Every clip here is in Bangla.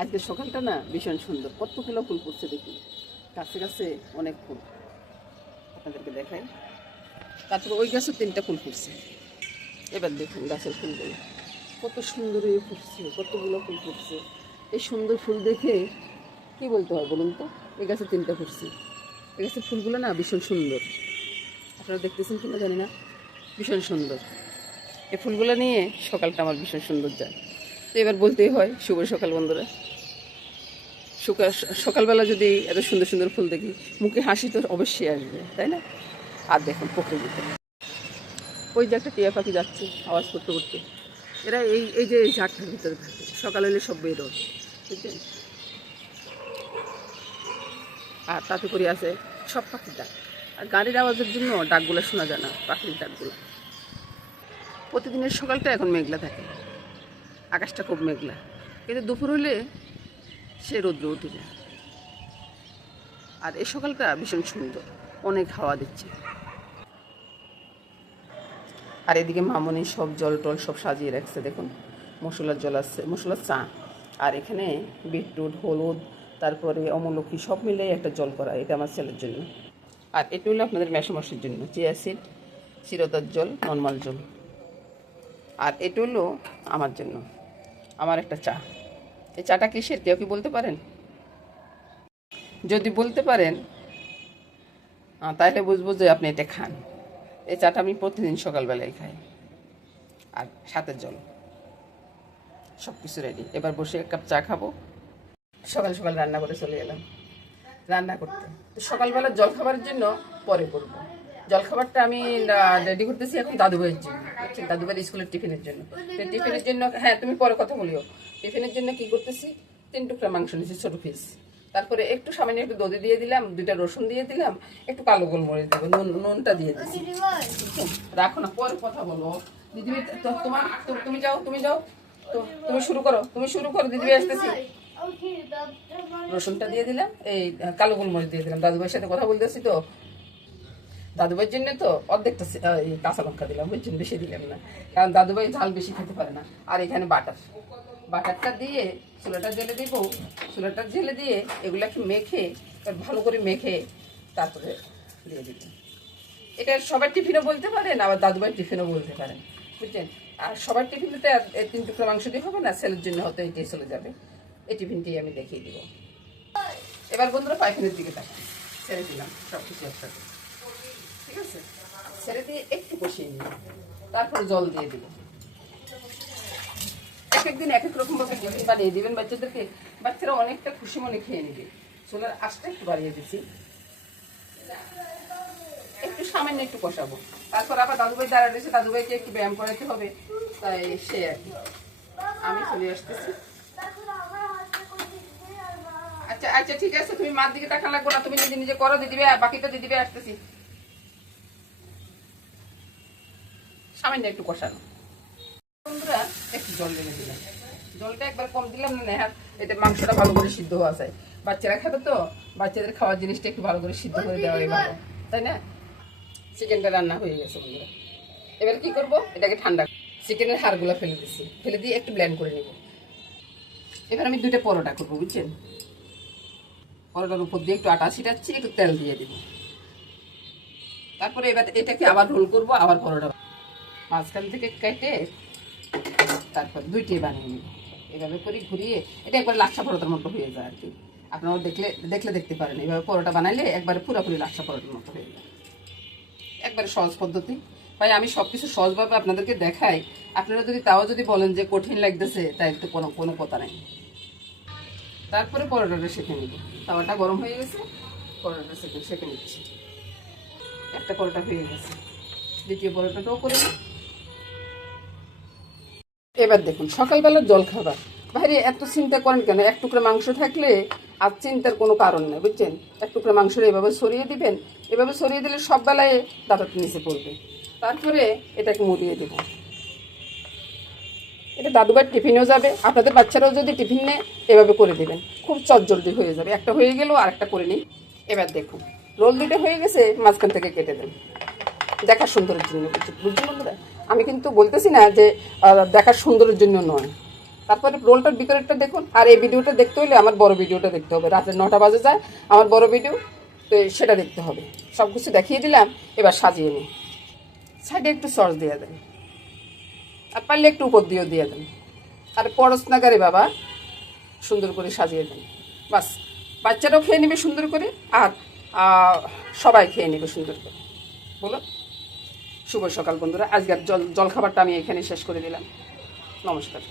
আজকে সকালটা না ভীষণ সুন্দর, কতগুলো ফুল ফুটছে দেখি, কাছে কাছে অনেক ফুল আপনাদেরকে দেখাই। তারপর ওই গাছে 3টা ফুল ফুটছে। এবার দেখুন গাছের ফুলগুলো কত সুন্দর হয়ে ফুটছে, কতগুলো ফুল ফুটছে। এই সুন্দর ফুল দেখে কি বলতে হয় বলুন তো? এই গাছে 3টা ফুটছে। এই গাছের ফুলগুলো না ভীষণ সুন্দর, আপনারা দেখতেছেন কিনা জানি না, ভীষণ সুন্দর। এই ফুলগুলো নিয়ে সকালটা আমার ভীষণ সুন্দর যায়। তো এবার বলতেই হয় শুভ সকাল বন্ধুরা। সকালবেলা যদি এত সুন্দর সুন্দর ফুল দেখি, মুখে হাসি তো অবশ্যই আসবে, তাই না? আর দেখুন প্রকৃতিতে ওই যে একটা টিয়া পাখি যাচ্ছে আওয়াজ করতে করতে, এরা এই এই যে ঝাড়টার ভিতরে থাকে, সকাল হলে সব বেরোয়, বুঝলেন? আর তাতে করে আছে সব পাখির ডাক। আর গাড়ির আওয়াজের জন্য ডাকগুলো শোনা যায় না, পাখির ডাকগুলো। প্রতিদিনের সকালটা এখন মেঘলা থাকে, আকাশটা খুব মেঘলা, কিন্তু দুপুর হলে সে রৌদ্র উঠে যায়। আর এই সকালটা ভীষণ সুন্দর, অনেক হাওয়া দিচ্ছে। আর এদিকে মামনি সব জল টল সব সাজিয়ে রাখছে, দেখুন মশলার জল আছে, মশলার চা। আর এখানে বিটরুট, হলুদ, তারপরে অমলকি সব মিলে একটা জল করা, এটা আমার ছেলের জন্য। আর এটা হলো আপনাদের মেসোমশির জন্য চিয়া সিড, চিরতার জল, নর্মাল জল। আর এটা হলো আমার জন্য, আমার একটা চা। এই চাটা কিসের কেউ কি বলতে পারেন? যদি বলতে পারেন তাহলে বুঝবো যে আপনি এটা খান। এই চাটা আমি প্রতিদিন সকালবেলায় খাই। আর সাথে জল, সব কিছু রেডি। এবার বসে 1 কাপ চা খাবো। সকাল সকাল রান্না করে চলে এলাম রান্না করতে। তো সকালবেলা জলখাবারের জন্য পরে করবো। জলখাবারটা আমি রেডি করতেছি এখন দাদুভাইয়ের জন্য, বুঝছেন? দাদুভাইয়ের স্কুলের টিফিনের জন্য। তো টিফিনের জন্য, হ্যাঁ তুমি পরে কথা বলিও। টিফিনের জন্য কি করতেছি, 3 টুকরা মাংস নিয়েছি, ছোটো পিস। তারপরে একটু সামান্য একটু দধি দিয়ে দিলাম, 2টা রসুন দিয়ে দিলাম, একটু কালো গোলমরিচ দেবো, নুনটা দিয়ে দিচ্ছি। রাখো না, পরে কথা বলো। দিদিভাই তোমার, তুমি যাও, তো তুমি শুরু করো দিদিভাই আসতেছি। রসুনটা দিয়ে দিলাম, এই কালো গোলমরিচ দিয়ে দিলাম। দাদুভাইয়ের সাথে কথা বলতেছি তো, দাদুভাইয়ের জন্য তো অর্ধেকটা এই কাঁচা লঙ্কা দিলাম, বুঝছেন? বেশি দিলাম না, কারণ দাদুভাই ঝাল বেশি খেতে পারে না। আর এখানে বাটারটা দিয়ে চুলাটা জেলে দিব। চুলাটা জেলে দিয়ে এগুলাকে মেখে, ভালো করে মেখে তারপরে দিয়ে দিব। এটা সবার টিফিনও বলতে পারেন, আবার দাদুভাইয়ের টিফিনও বলতে পারেন, বুঝছেন? আর সবার টিফিনতে আর 3 টুকরা মাংস দিয়ে হবে না, ছেলের জন্য হয়তো এটাই চলে যাবে। এই টিফিনটি আমি দেখিয়ে দিব। এবার বন্ধুরা পায়খানের দিকে তাকান। ছেড়ে দিলাম সব কিছু একসাথে, ঠিক আছে? ছেড়ে দিয়ে একটু কষিয়ে নিব, তারপরে জল দিয়ে দিব। একদিন এক এক রকম ভাবে টিফিন বানিয়ে দিবেন বাচ্চাদেরকে, বাচ্চারা অনেকটা খুশি মনে খেয়ে নেবে। চুলার আঁচটা একটু বাড়িয়ে দিচ্ছি, একটু সামান্য একটু কষাবো। তারপর আবার দাদুভাই দাঁড়া রয়েছে, দাদুভাইকে একটু ব্যায়াম করাতে হবে, তাই সে আর কি। আমি চলে আসতেছি। আচ্ছা আচ্ছা ঠিক আছে, তুমি মার দিকে টাকা লাগবো না, তুমি নিজে নিজে করো, দিদিভাই বাকিটা দিদিভাই আসতেছি। সামান্য একটু কষানো। বন্ধুরা একটু জল ঢেলে দিলাম, জলটা একবার কম দিলাম না, নেহাত এতে মাংসটা ভালো করে সিদ্ধ হওয়া যায়। বাচ্চারা খাবে তো, বাচ্চাদের খাওয়ার জিনিসটা একটু ভালো করে সিদ্ধ করে দেওয়া ভালো, তাই না? চিকেনটা রান্না হয়ে গেছে বন্ধুরা। এবার কি করব, এটাকে ঠান্ডা, চিকেনের হাড়গুলো ফেলে দিচ্ছি, ফেলে দিয়ে একটু ব্লেন্ড করে নেব। এবার আমি 2টা পরোটা করবো, বুঝছেন? পরোটার উপর দিয়ে একটু আটা ছিটাচ্ছি, একটু তেল দিয়ে দিব। তারপরে এবার এটাকে আবার রোল করব, আবার পরোটা মাঝখান থেকে কেটে তারপর 2টি বানিয়ে নিব। এভাবে করে ঘুরিয়ে এটা একবার লাচ্ছা পরোটার মতো হয়ে যায় আর কি। আপনারা দেখতে পারেন, এইভাবে পরোটা বানাইলে একবারে পুরোপুরি লাচ্ছা পরোটার মতো হয়ে যায়। একবারে সহজ পদ্ধতি। ভাই আমি সব কিছু সহজভাবে আপনাদেরকে দেখাই, আপনারা যদি তাও যদি বলেন যে কঠিন লাগতেছে, তাই তো কোনো কথা নেই। তারপরে পরোটাটা সেঁকে নিব। তাওয়াটা গরম হয়ে গেছে, পরোটাটা সেঁকে নিচ্ছি। একটা পরোটা হয়ে গেছে, 2য় পরোটাটাও করে নিই। এবার দেখুন সকালবেলার জল খাবার, বাইরে এত চিন্তা করেন কেন? 1 টুকরা মাংস থাকলে আর চিন্তার কোনো কারণ নেই, বুঝছেন? 1 টুকরা মাংস এভাবে ছড়িয়ে দিবেন, এভাবে ছড়িয়ে দিলে সব বেলায় দাঁতের নিচে পড়বে। তারপরে এটাকে মুড়িয়ে দেব। এটা দাদুভাইয়ের টিফিনেও যাবে, আপনাদের বাচ্চারাও যদি টিফিন নেয় এভাবে করে দেবেন, খুব চটজলদি হয়ে যাবে। একটা হয়ে গেল, আর একটা করে নিই। এবার দেখুন রোল 2টা হয়ে গেছে, মাঝখান থেকে কেটে দেন দেখার সুন্দরের জন্য, বুঝছেন বন্ধুরা? আমি কিন্তু বলতেছি না যে দেখার সুন্দরের জন্য নয়, তারপরে রোলটার ভিতরেরটা দেখুন। আর এই ভিডিওটা দেখতে হলে আমার বড় ভিডিওটা দেখতে হবে, রাতে 9টা বাজে যায় আমার বড় ভিডিও, তো সেটা দেখতে হবে। সব কিছু দেখিয়ে দিলাম, এবার সাজিয়ে নিই। সাইডে একটু সস দিয়ে দেন, আর পারলে একটু উপর দিয়েও দিয়ে দেন। আর পরশ নাগারে বাবা সুন্দর করে সাজিয়ে দেন, বাস। বাচ্চারাও খেয়ে নেবে সুন্দর করে, আর সবাই খেয়ে নেবে সুন্দর করে। বলো, শুভ সকাল বন্ধুরা। আজকের জলখাবারটা আমি এখানে শেষ করে দিলাম। নমস্কার।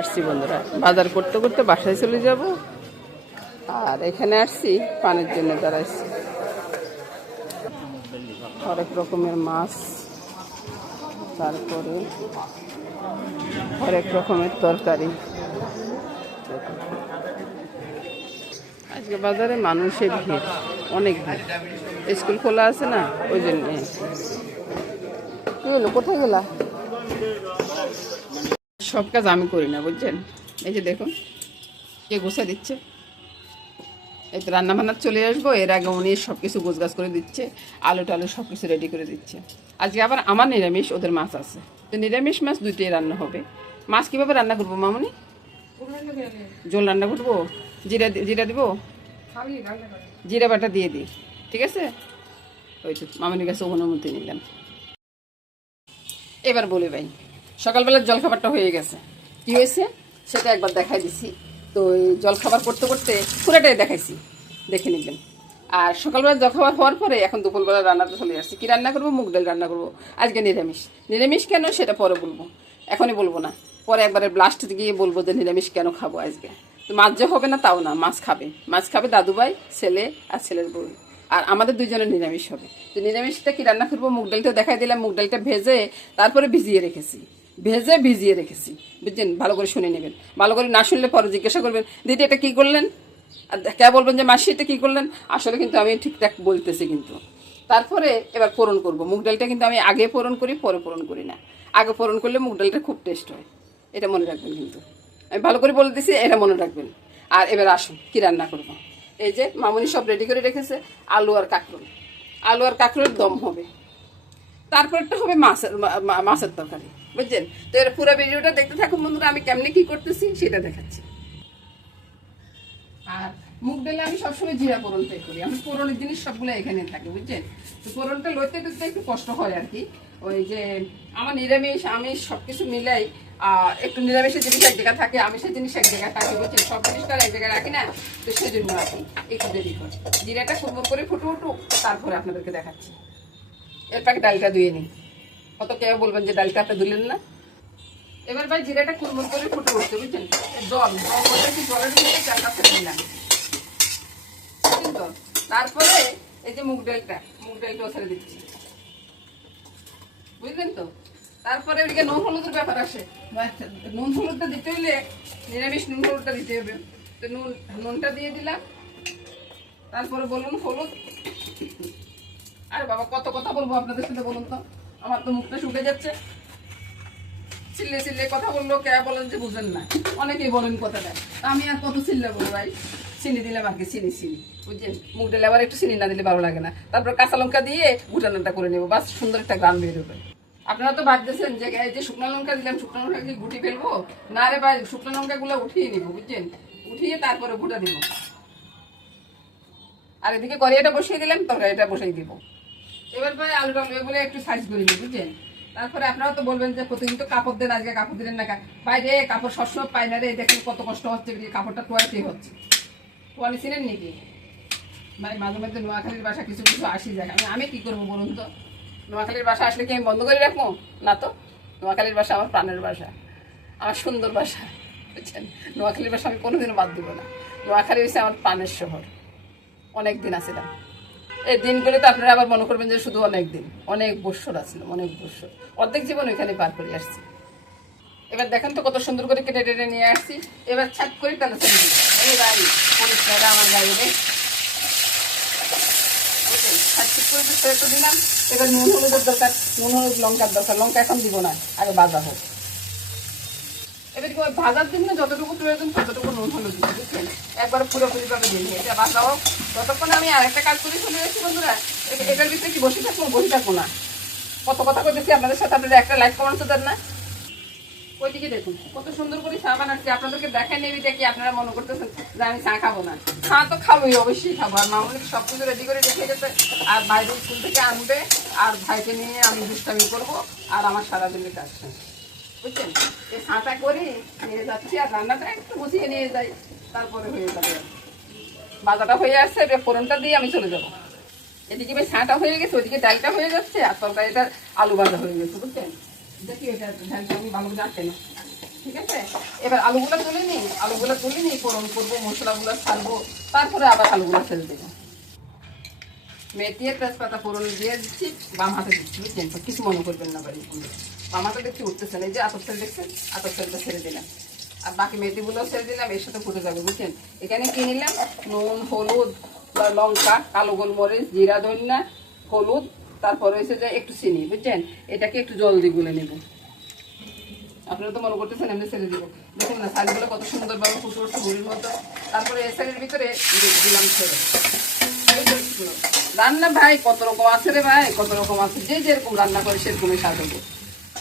আসছি বন্ধুরা, বাজার করতে করতে বাসায় চলে যাব। আর এখানে আসছি পানের জন্য দাঁড়াইছি। হরেক রকমের মাছ, তারপরে হরেক রকমের তরকারি। আজকে বাজারে মানুষের ভিড়, অনেক ভিড়। স্কুল খোলা আছে না, ওই জন্য। কি হলো, কোথায় গেলা? সব কাজ আমি করি না, বুঝছেন। এই যে দেখুন কে গোছা দিচ্ছে। এই তো রান্না বান্না চলে আসবো, এর আগে উনি সব কিছু গোছগাছ করে দিচ্ছে, আলু টালু সব কিছু রেডি করে দিচ্ছে। আজকে আবার আমার নিরামিষ, ওদের মাছ আছে, তো নিরামিষ মাছ দুইটাই রান্না হবে। মাছ কীভাবে রান্না করবো মামনি? জল রান্না করবো, জিরা দিব, জিরা বাটা দিয়ে দিই, ঠিক আছে। ওই তো মামনির কাছে অনুমতি নিলাম। এবার বলি ভাই, সকালবেলার জলখাবারটা হয়ে গেছে, কি হয়েছে সেটা একবার দেখাই দিছি। তো এই জলখাবার করতে করতে পুরাটাই দেখাইছি, দেখে নিবেন। আর সকালবেলা জলখাবার হওয়ার পরে এখন দুপুরবেলা রান্নাতে চলে আসছি। কী রান্না করবো? মুগ ডাল রান্না করবো আজকে। নিরামিষ। নিরামিষ কেন সেটা পরে বলবো, এখনই বলবো না। পরে একবারে ব্লাস্ট গিয়ে বলবো যে নিরামিষ কেন খাবো আজকে। তো মাছ যে হবে না তাও না, মাছ খাবে। মাছ খাবে দাদুভাই, ছেলে আর ছেলের বউ। আর আমাদের দুজনের নিরামিষ হবে। তো নিরামিষটা কি রান্না করবো, মুগ ডালটা দেখাই দিলাম। মুগ ডালটা ভেজে তারপরে ভিজিয়ে রেখেছি, ভিজিয়ে রেখেছি, বুঝছেন। ভালো করে শুনে নেবেন, ভালো করে না শুনলে পরে জিজ্ঞাসা করবেন, দিদি এটা কী করলেন? আর কে বলবেন যে মাসি এটা কী করলেন? আসলে কিন্তু আমি ঠিকঠাক বলতেছি কিন্তু। তারপরে এবার ফোড়ন করব। মুগ ডালটা কিন্তু আমি আগে ফোড়ন করি, পরে ফোড়ন করি না। আগে ফোড়ন করলে মুগ ডালটা খুব টেস্ট হয়, এটা মনে রাখবেন কিন্তু। আমি ভালো করে বলে দিছি, এটা মনে রাখবেন। আর এবার আসুন কী রান্না করবো। এই যে মামনি সব রেডি করে রেখেছে, আলু আর কাঁকরোল। আলু আর কাঁকরোলের দম হবে, তারপরটা হবে মাছের তরকারি, বুঝছেন। তো এর পুরো ভিডিওটা দেখতে থাকুন বন্ধুরা, আমি কেমনে কি করতেছি সেটা দেখাচ্ছি। আর মুগ ডালে আমি সবসময় জিরা ফোড়নটাই করি, আমি ফোড়নের জিনিস সবগুলো এখানে থাকে, বুঝছেন। তো ফোড়নটা লইতে টুতে একটু কষ্ট হয় আর কি। ওই যে আমার নিরামিষ আমি সব কিছু মিলাই, একটু নিরামিষের জিনিস এক জায়গায় থাকে, আমিষের জিনিস এক জায়গায় থাকে, বুঝছেন। সব জিনিসটা এক জায়গায় রাখি না, তো সেজন্য আর কি একটু দেরি করি। জিরাটা সুন্দর করে ফুটে উঠুক, তারপরে আপনাদেরকে দেখাচ্ছি। এর পাকে ডালটা ধুয়ে নিই। কত কেউ বলবেন যে ডালটা আপনি ধুলেন না। এবার ভাই জিরাটা কুড়মুড় করে ফুটে উঠছে, বুঝছেন। জলের ভিতরে চালটা ফেলে দিলাম, তারপরে এই যে মুগ ডালটাও ছেড়ে দিচ্ছি, বুঝলেন তো। তারপরে ওইদিকে নুন হলুদের ব্যাপার আসে। নুন হলুদটা দিতে হইলে নিরামিষ নুন হলুদটা দিতে হবে। তো নুনটা দিয়ে দিলাম, তারপরে বলুন হলুদ। আরে বাবা কত কথা বলবো আপনাদের সাথে বলুন তো, আমার তো মুখটা শুকে যাচ্ছে। চিল্লে কথা বললো, কে বলেন যে বুঝেন না, অনেকেই বলেন কথাটা। আমি আর কত চিল্লে বলবো ভাই। চিনি দিলাম আর কি, চিনি বুঝছেন। মুগ ডালে আবার একটু চিনি না দিলে ভালো লাগে না। তারপর কাঁচা লঙ্কা দিয়ে ঘুটানোটা করে নেবো, বাস সুন্দর একটা গান বের হবে। আপনারা তো ভাবতেছেন যে এই যে শুকনো লঙ্কা দিলাম, শুকনো লঙ্কা কি গুটি ফেলবো? না রে ভাই, শুকনো লঙ্কা গুলো উঠিয়ে নিবো, বুঝছেন। উঠিয়ে তারপরে ঘুটা দিব। আর এদিকে কড়াইটা বসিয়ে দিলাম, তরকারিটা বসিয়ে দিব। এবার ভাই আলুটা বলে একটু সাইজ করে নিই, বুঝছেন। তারপরে আপনারা তো বলবেন যে প্রতিদিন তো কাপড় দেন, আজকে কাপড় দিলেন না। বাইরে কাপড় সবসময় পাই না রে, দেখেন কত কষ্ট হচ্ছে, কাপড়টা টোয়াইতেই হচ্ছে। টোয়ানি ছিলেন নাকি ভাই? মাঝে মাঝে নোয়াখালীর বাসা কিছু কিছু আসি যায়, আমি কি করবো বলুন তো। নোয়াখালীর বাসা আসলে কি আমি বন্ধ করে রাখবো? না তো। নোয়াখালীর বাসা আমার প্রাণের বাসা, আমার সুন্দর বাসা, বুঝছেন। নোয়াখালীর বাসা আমি কোনোদিনও বাদ দিব না। নোয়াখালী হচ্ছে আমার প্রাণের শহর। অনেক দিন আসছিলাম, এই দিনগুলো তো আপনারা আবার মনে করবেন যে শুধু অনেক দিন, অনেক বৎসর আসছিলাম, অনেক বৎসর, অর্ধেক জীবন ওইখানে পার করে আসছি। এবার দেখেন তো কত সুন্দর করে কেটে টেটে নিয়ে আসছি। এবার ছাট করে তাহলে চলে দিই। এই গাড়ি পরিষ্কার আমার গাড়ি রে, একটু দিলাম। এবার নুন হলুদের দরকার, নুন হলুদ লঙ্কার দরকার। লঙ্কা এখন দিব না, আগে ভাজা হোক। এবার ভাজার জন্য যতটুকু প্রয়োজন ততটুকু নুন হলুদ দিতে, বুঝছেন। একবার পুরোপুরিভাবে দিয়ে এটা ভাজা হোক। ততক্ষণে আমি আরেকটা কাজ করে চলে যাচ্ছি বন্ধুরা। এটার ভিতরে কি বসে থাকবো না। কত কথা বলতেছি আপনাদের সাথে, আপনারা একটা লাইক কমেন্ট দেন না। ওইদিকে দেখুন কত সুন্দর করে চা বানাচ্ছি, আপনাদেরকে দেখাই নেই দেখি আপনারা মনে করতেছেন যে আমি চা খাবো না। চা তো খাবোই, অবশ্যই খাবো। আর মামুনিকে সব কিছু রেডি করে রেখে গেছে, আর বাইরে স্কুল থেকে আনবে, আর ভাইকে নিয়ে আমি দুষ্টামি করবো, আর আমার সারাদিনের কাজ শেষ। বুঝছেন, এই চাটা করি নিয়ে যাচ্ছি, আর রান্নাটা একটু গুছিয়ে নিয়ে যাই, তারপরে হয়ে যাবে। বাজারটা হয়ে আসছে, এবার ফোড়নটা দিয়ে আমি চলে যাবো। এদিকে বেশ ছাঁটা হয়ে গেছে, ওইদিকে ডালটা হয়ে যাচ্ছে, আর তরকারিটা আলু ভাজা হয়ে গেছে। বুঝছেন, দেখি এটা ডালটা আমি ভালো যাচ্ছে না। ঠিক আছে, এবার আলুগুলো তুলে নিই, ফোড়ন করবো, মশলাগুলো ছাড়বো, তারপরে আবার আলুগুলো ছেড়ে দেবো। মেথি আর তেজপাতা ফোড়ন দিয়ে দিচ্ছি, বাম হাতে দিচ্ছি। বুঝছেন, তো কিছু মনে করবেন না বাড়ি। বাম হাতে দেখছি উঠতেছেন, এই যে আতপ তেল দেখছেন, আতপ তেলটা ছেড়ে দিলাম, আর বাকি মেথিগুলো ছেড়ে দিলাম, এর সাথে ফুটে যাবে। বুঝছেন, এখানে কি নিলাম, নুন, হলুদ, লঙ্কা, কালো গোলমরিচ, জিরা, ধনিয়া, হলুদ, তারপরে হয়েছে যে একটু চিনি। বুঝছেন, এটাকে একটু জল দিয়ে গুলে নেব। আপনারা তো মনে করতেছেন এমনি ছেড়ে দিব। দেখুন না, শাড়িগুলো কত সুন্দরভাবে ফুটে উঠছে মুড়ির মতো। তারপরে এই শাড়ির ভিতরে দিলাম ছেড়ে। রান্না ভাই কত রকম আছে রে ভাই, কত রকম আছে, যে যেরকম রান্না করে সেরকমই স্বাদ হবে।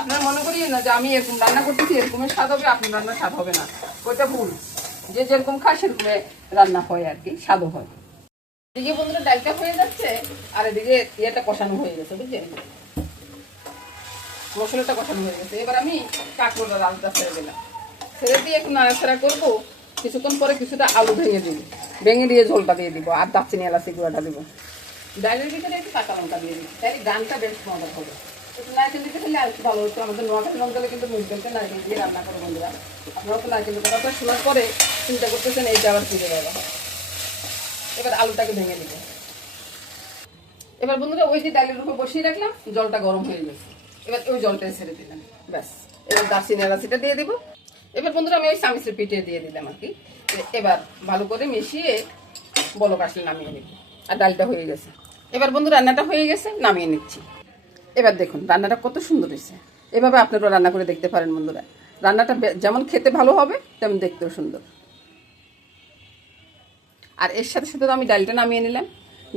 আপনারা মনে করিয়ে না যে আমি এরকম রান্না করতেছি এরকমের স্বাদ হবে, আপনার রান্নার স্বাদ হবে না, ওইটা ভুল। যে যেরকম খায় সেরকম রান্না হয় আর কি, স্বাদও হয়। এদিকে বন্ধুরা ডালটা হয়ে যাচ্ছে, আর এদিকে ইয়েটা কষানো হয়ে গেছে। বুঝছেন, মশলাটা কষানো হয়ে গেছে। এবার আমি কাঁকড়োটা আলুটা ছেড়ে দিলাম, ছেড়ে দিয়ে একটু নাড়াচাড়া করবো। কিছুক্ষণ পরে কিছুটা আলু ভেঙে দিয়ে ঝোলটা দিয়ে দিব, আর দারচিনি এলাচি গুঁড়াটা দিব। ডালের ভিতরে একটু কাঁচা লঙ্কা দিয়ে দিই, তাই গানটা বেশ মজা হবে। একটু নারকেল দিতে খেলে আর একটু ভালো হতো। আমাদের নোয়াখালী অঞ্চলে কিন্তু মুরগিতে নারকেল দিয়ে রান্না করে বন্ধুরা। আপনারা তো নারকেল কথাটা শোনার পরে চিন্তা করতেছেন এইটা আবার ফিরে যাবে। এবার আলুটাকে ভেঙে দিব। এবার বন্ধুরা ওই যে ডালের উপর বসিয়ে রাখলাম, জলটা গরম হয়ে গেছে, এবার ওই জলটাই ছেড়ে দিলাম। ব্যাস, এবার দারচিনি এলাচিটা দিয়ে দিব। এবার বন্ধুরা আমি ওই চামিচের পিঠে দিয়ে দিলাম আর কি। এবার ভালো করে মিশিয়ে বলক আসলে নামিয়ে নিব। আর ডালটা হয়ে গেছে। এবার বন্ধু রান্নাটা হয়ে গেছে, নামিয়ে নিচ্ছি। এবার দেখুন রান্নাটা কত সুন্দর হয়েছে। এভাবে আপনারা রান্না করে দেখতে পারেন বন্ধুরা। রান্নাটা যেমন খেতে ভালো হবে, তেমন দেখতেও সুন্দর। আর এর সাথে সাথে তো আমি ডালটা নামিয়ে নিলাম,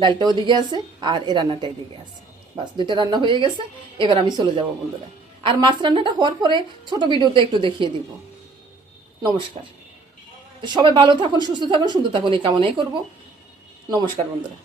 ডালটা ওদিকে আছে আর এই রান্নাটা এদিকে আছে। বাস, দুইটা রান্না হয়ে গেছে। এবার আমি চলে যাব বন্ধুরা। আর মাছ রান্নাটা হওয়ার পরে ছোট ভিডিওতে একটু দেখিয়ে দিব। নমস্কার। সবাই ভালো থাকুন, সুস্থ থাকুন, সুন্দর থাকুন, এই কামনাই করবো। নমস্কার বন্ধুরা।